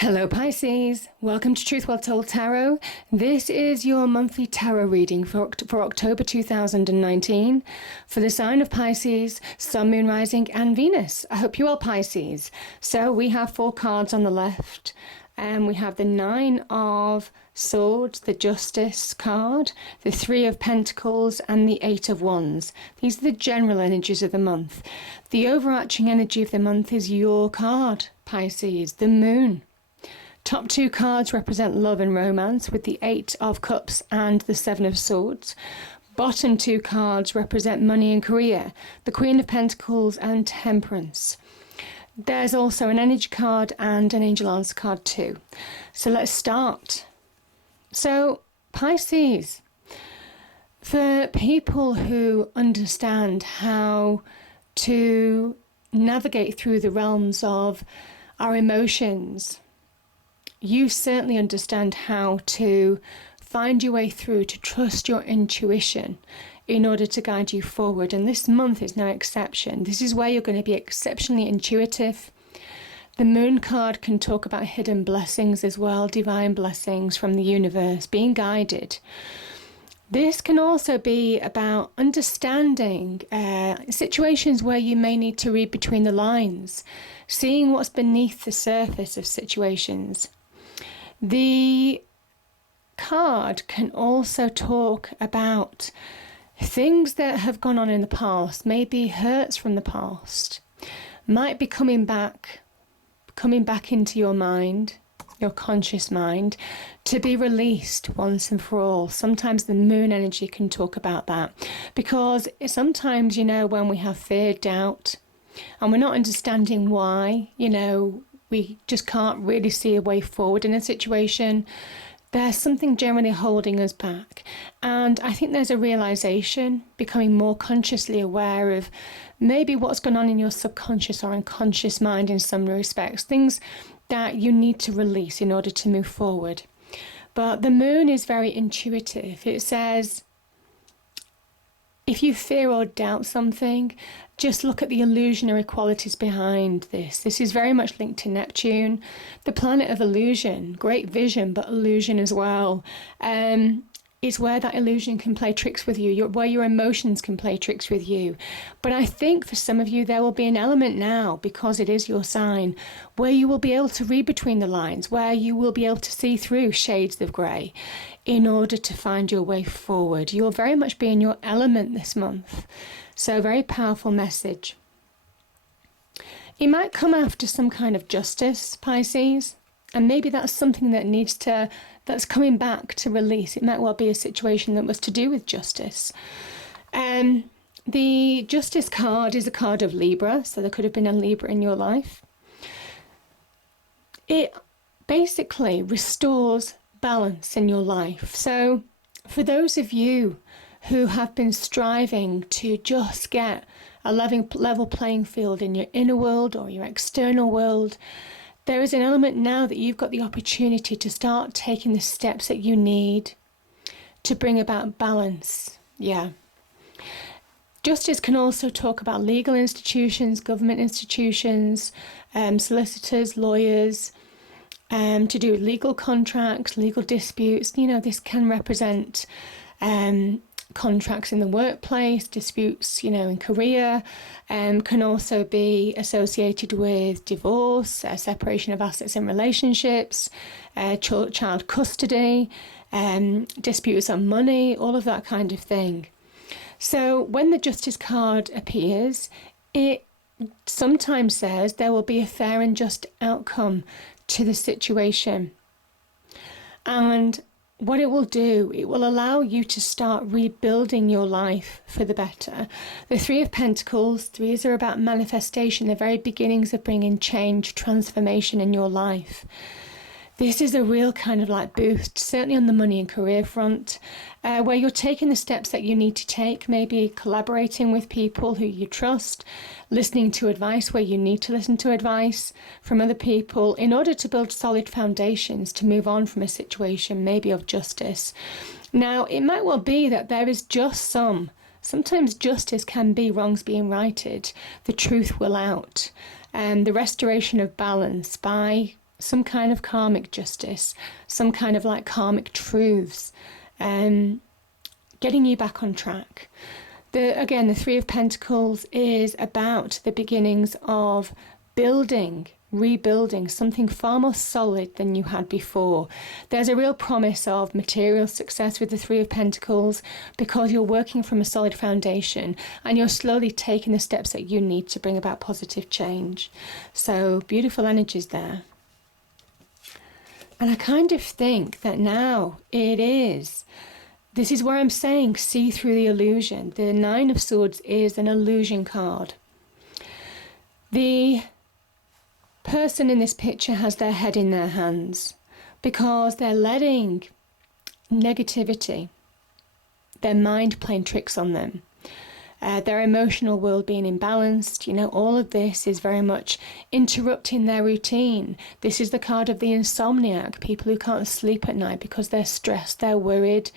Hello Pisces, welcome to Truth Well Told Tarot. This is your monthly tarot reading for October 2019 for the sign of Pisces, Sun, Moon, Rising and Venus. I hope you are Pisces. So we have 4 cards on the left and we have the 9 of Swords, the Justice card, the 3 of Pentacles and the 8 of Wands. These are the general energies of the month. The overarching energy of the month is your card, Pisces, the Moon. Top 2 cards represent love and romance with the 8 of Cups and the 7 of Swords. Bottom 2 cards represent money and career, the Queen of Pentacles and Temperance. There's also an energy card and an angel answer card too. So let's start. So Pisces, for people who understand how to navigate through the realms of our emotions, you certainly understand how to find your way through, to trust your intuition in order to guide you forward. And this month is no exception. This is where you're going to be exceptionally intuitive. The Moon card can talk about hidden blessings as well, divine blessings from the universe, being guided. This can also be about understanding situations where you may need to read between the lines, seeing what's beneath the surface of situations. The card can also talk about things that have gone on in the past, maybe hurts from the past, might be coming back into your mind, your conscious mind, to be released once and for all. Sometimes the Moon energy can talk about that, because sometimes, when we have fear, doubt, and we're not understanding why, we just can't really see a way forward in a situation, there's something generally holding us back. And I think there's a realization, becoming more consciously aware of maybe what's going on in your subconscious or unconscious mind in some respects, things that you need to release in order to move forward. But the Moon is very intuitive. It says, if you fear or doubt something, just look at the illusionary qualities behind this. This is very much linked to Neptune, the planet of illusion, great vision, but illusion as well. It's where that illusion can play tricks with you, where your emotions can play tricks with you. But I think for some of you, there will be an element now, because it is your sign, where you will be able to read between the lines, where you will be able to see through shades of grey in order to find your way forward. You'll very much be in your element this month. So very powerful message. It might come after some kind of justice, Pisces, and maybe that's something that that's coming back to release. It might well be a situation that was to do with justice. The Justice card is a card of Libra, so there could have been a Libra in your life. It basically restores balance in your life. So for those of you who have been striving to just get a level playing field in your inner world or your external world, there is an element now that you've got the opportunity to start taking the steps that you need to bring about balance. Yeah. Justice can also talk about legal institutions, government institutions, solicitors, lawyers, to do with legal contracts, legal disputes. This can represent contracts in the workplace, disputes, in career, can also be associated with divorce, separation of assets and relationships, child custody, disputes on money, all of that kind of thing. So when the Justice card appears, it sometimes says there will be a fair and just outcome to the situation. And what it will do, it will allow you to start rebuilding your life for the better. The 3 of Pentacles, 3s are about manifestation, the very beginnings of bringing change, transformation in your life. This is a real kind of like boost, certainly on the money and career front, where you're taking the steps that you need to take, maybe collaborating with people who you trust, listening to advice where you need to listen to advice from other people in order to build solid foundations to move on from a situation, maybe of justice. Now, it might well be that there is just sometimes justice can be wrongs being righted, the truth will out, and the restoration of balance by some kind of karmic justice, some kind of like karmic truths, getting you back on track. The Three of Pentacles is about the beginnings of rebuilding something far more solid than you had before. There's a real promise of material success with the Three of Pentacles because you're working from a solid foundation and you're slowly taking the steps that you need to bring about positive change. So beautiful energies there. And I kind of think that now this is where I'm saying see through the illusion. The Nine of Swords is an illusion card. The person in this picture has their head in their hands because they're letting negativity, their mind playing tricks on them, their emotional world being imbalanced. All of this is very much interrupting their routine. This is the card of the insomniac, people who can't sleep at night because they're stressed, they're worried,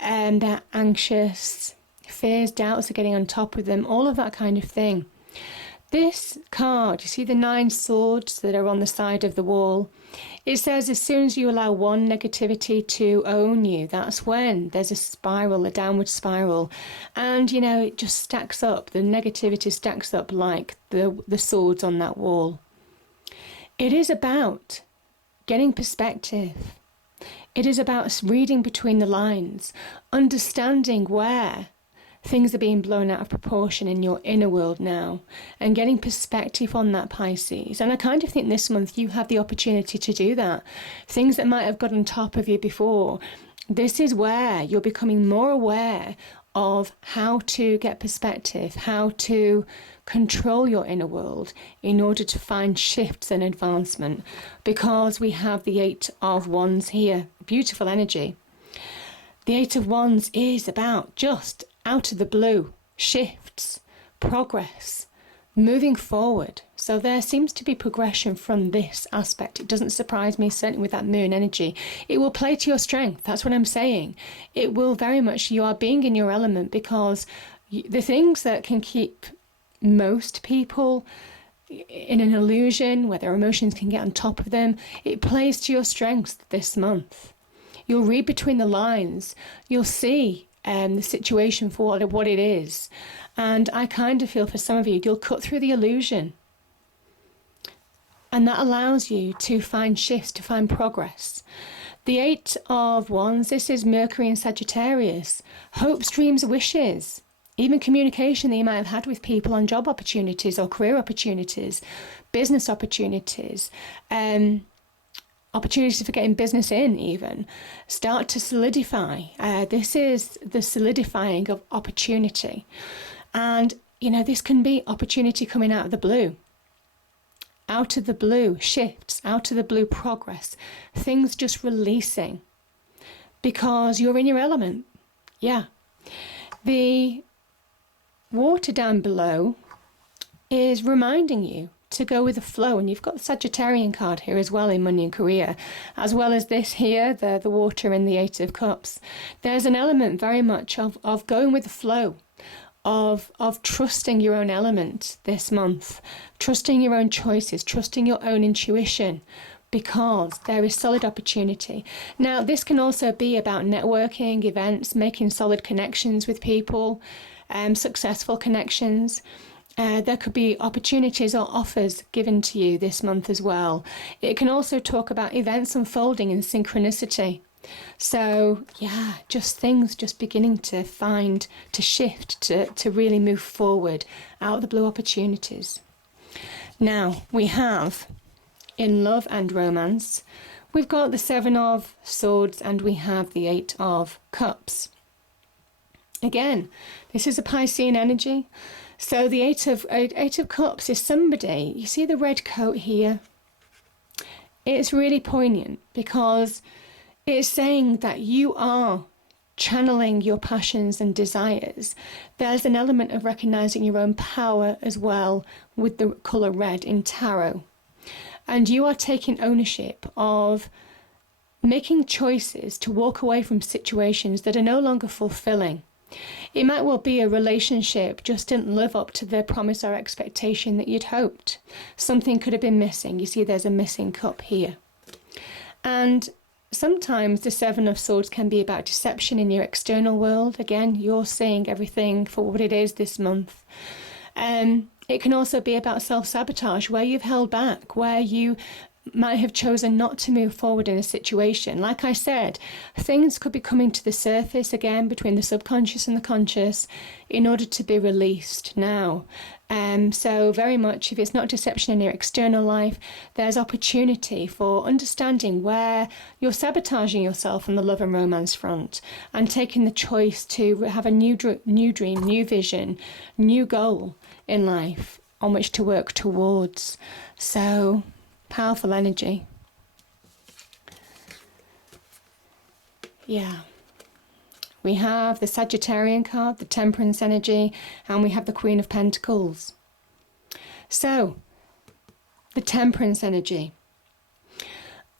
and they're anxious, fears, doubts are getting on top of them, all of that kind of thing. This card, you see the 9 swords that are on the side of the wall? It says as soon as you allow one negativity to own you, that's when there's a spiral, a downward spiral. And, it just stacks up. The negativity stacks up like the swords on that wall. It is about getting perspective. It is about reading between the lines, understanding where things are being blown out of proportion in your inner world now and getting perspective on that, Pisces. And I kind of think this month you have the opportunity to do that. Things that might have got on top of you before, this is where you're becoming more aware of how to get perspective, how to control your inner world in order to find shifts and advancement, because we have the 8 of Wands here. Beautiful energy. The 8 of Wands is about just out of the blue, shifts, progress, moving forward. So there seems to be progression from this aspect. It doesn't surprise me, certainly with that moon energy. It will play to your strength. That's what I'm saying. It will very much, you are being in your element, because the things that can keep most people in an illusion, where their emotions can get on top of them, it plays to your strengths this month. You'll read between the lines. You'll see the situation for what it is. And I kind of feel for some of you, you'll cut through the illusion. And that allows you to find shifts, to find progress. The 8 of Wands, this is Mercury in Sagittarius. Hopes, dreams, wishes. Even communication that you might have had with people on job opportunities or career opportunities, business opportunities, opportunities for getting business in even, start to solidify. This is the solidifying of opportunity. And, this can be opportunity coming out of the blue. Out of the blue, shifts, out of the blue, progress. Things just releasing because you're in your element. Yeah. The water down below is reminding you to go with the flow, and you've got the Sagittarian card here as well in money and career, as well as this here, the water in the 8 of Cups. There's an element very much of going with the flow, of trusting your own element this month, trusting your own choices, trusting your own intuition, because there is solid opportunity. Now, this can also be about networking, events, making solid connections with people, successful connections. There could be opportunities or offers given to you this month as well. It can also talk about events unfolding in synchronicity. So, yeah, just things just beginning to shift, to really move forward, out of the blue opportunities. Now, we have, in love and romance, we've got the 7 of Swords and we have the 8 of Cups. Again, this is a Piscean energy. So the 8 of Cups is somebody, you see the red coat here? It's really poignant because it's saying that you are channeling your passions and desires. There's an element of recognizing your own power as well with the color red in tarot. And you are taking ownership of making choices to walk away from situations that are no longer fulfilling. It might well be a relationship just didn't live up to the promise or expectation that you'd hoped. Something could have been missing. You see, there's a missing cup here. And sometimes the Seven of Swords can be about deception in your external world. Again, you're seeing everything for what it is this month. It can also be about self-sabotage, where you've held back, where you might have chosen not to move forward in a situation. Like I said, things could be coming to the surface again between the subconscious and the conscious in order to be released now. So very much, if it's not deception in your external life, there's opportunity for understanding where you're sabotaging yourself on the love and romance front and taking the choice to have a new dream, new vision, new goal in life on which to work towards. So powerful energy. Yeah. We have the Sagittarian card, the Temperance energy, and we have the Queen of Pentacles. So, the Temperance energy.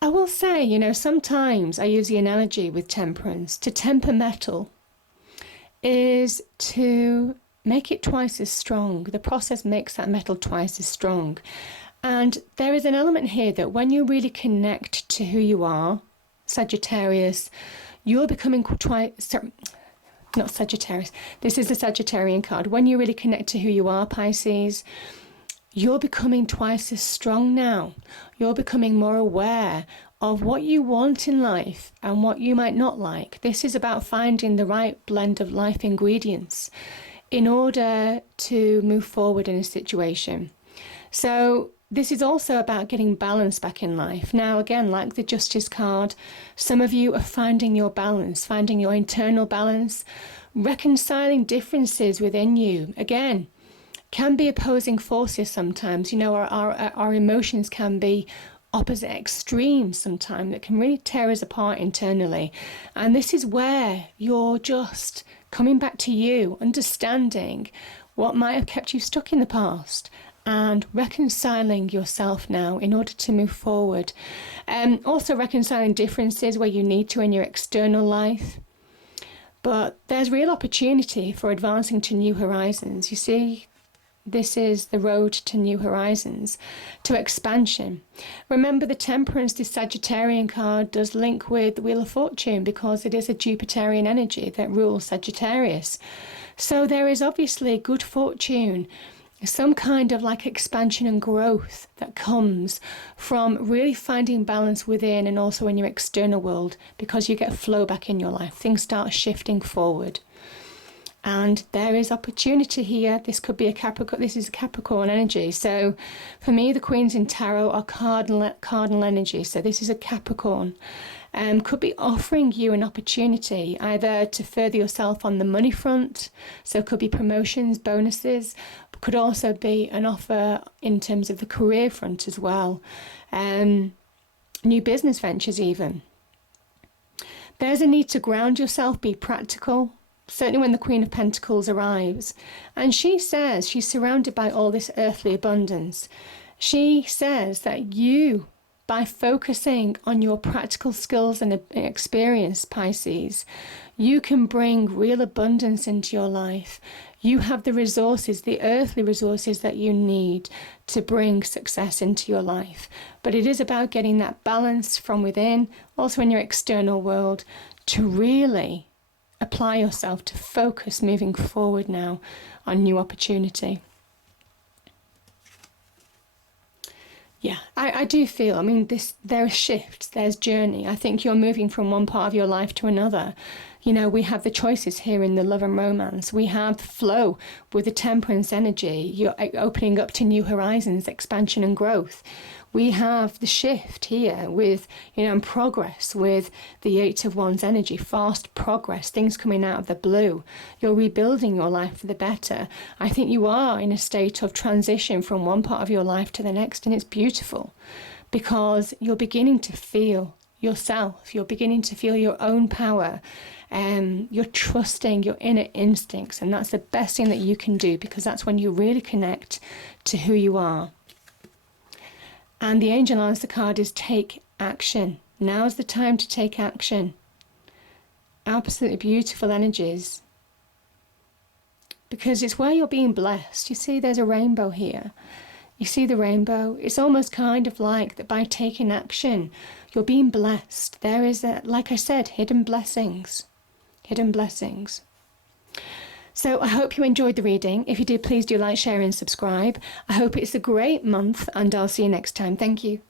I will say, you know, sometimes I use the analogy with temperance. To temper metal is to make it twice as strong. The process makes that metal twice as strong. And there is an element here that when you really connect to who you are, Sagittarius, you're becoming not Sagittarius. This is the Sagittarian card. When you really connect to who you are, Pisces, you're becoming twice as strong now. You're becoming more aware of what you want in life and what you might not like. This is about finding the right blend of life ingredients in order to move forward in a situation. So this is also about getting balance back in life. Now, again, like the Justice card, some of you are finding your balance, finding your internal balance, reconciling differences within you. Again, can be opposing forces sometimes. You know, our emotions can be opposite extremes sometimes that can really tear us apart internally. And this is where you're just coming back to you, understanding what might have kept you stuck in the past, and reconciling yourself now in order to move forward. Also reconciling differences where you need to in your external life. But there's real opportunity for advancing to new horizons. You see, this is the road to new horizons, to expansion. Remember, the Temperance, the Sagittarian card, does link with the Wheel of Fortune because it is a Jupiterian energy that rules Sagittarius. So there is obviously good fortune, some kind of like expansion and growth that comes from really finding balance within and also in your external world, because you get flow back in your life. Things start shifting forward. And there is opportunity here. This could be a Capricorn. This is a Capricorn energy. So for me, the Queens in Tarot are cardinal energy. So this is a Capricorn. Could be offering you an opportunity either to further yourself on the money front. So it could be promotions, bonuses. Could also be an offer in terms of the career front as well. New business ventures even. There's a need to ground yourself, be practical. Certainly when the Queen of Pentacles arrives. And she says she's surrounded by all this earthly abundance. She says that you, by focusing on your practical skills and experience, Pisces, you can bring real abundance into your life. You have the resources, the earthly resources that you need to bring success into your life. But it is about getting that balance from within, also in your external world, to really apply yourself, to focus moving forward now on new opportunity. Yeah, I do feel, I mean, there are shifts, there's journey. I think you're moving from one part of your life to another. You know, we have the choices here in the love and romance. We have flow with the Temperance energy. You're opening up to new horizons, expansion and growth. We have the shift here with, you know, and progress with the Eight of Wands energy, fast progress, things coming out of the blue. You're rebuilding your life for the better. I think you are in a state of transition from one part of your life to the next, and it's beautiful because you're beginning to feel yourself. You're beginning to feel your own power. You're trusting your inner instincts, and that's the best thing that you can do, because that's when you really connect to who you are. And the angel answer card is take action. Now's the time to take action. Absolutely beautiful energies. because it's where you're being blessed. You see, there's a rainbow here. You see the rainbow? It's almost kind of like that by taking action, you're being blessed. There is, like I said, hidden blessings. Hidden blessings. So I hope you enjoyed the reading. If you did, please do like, share and subscribe. I hope it's a great month, and I'll see you next time. Thank you.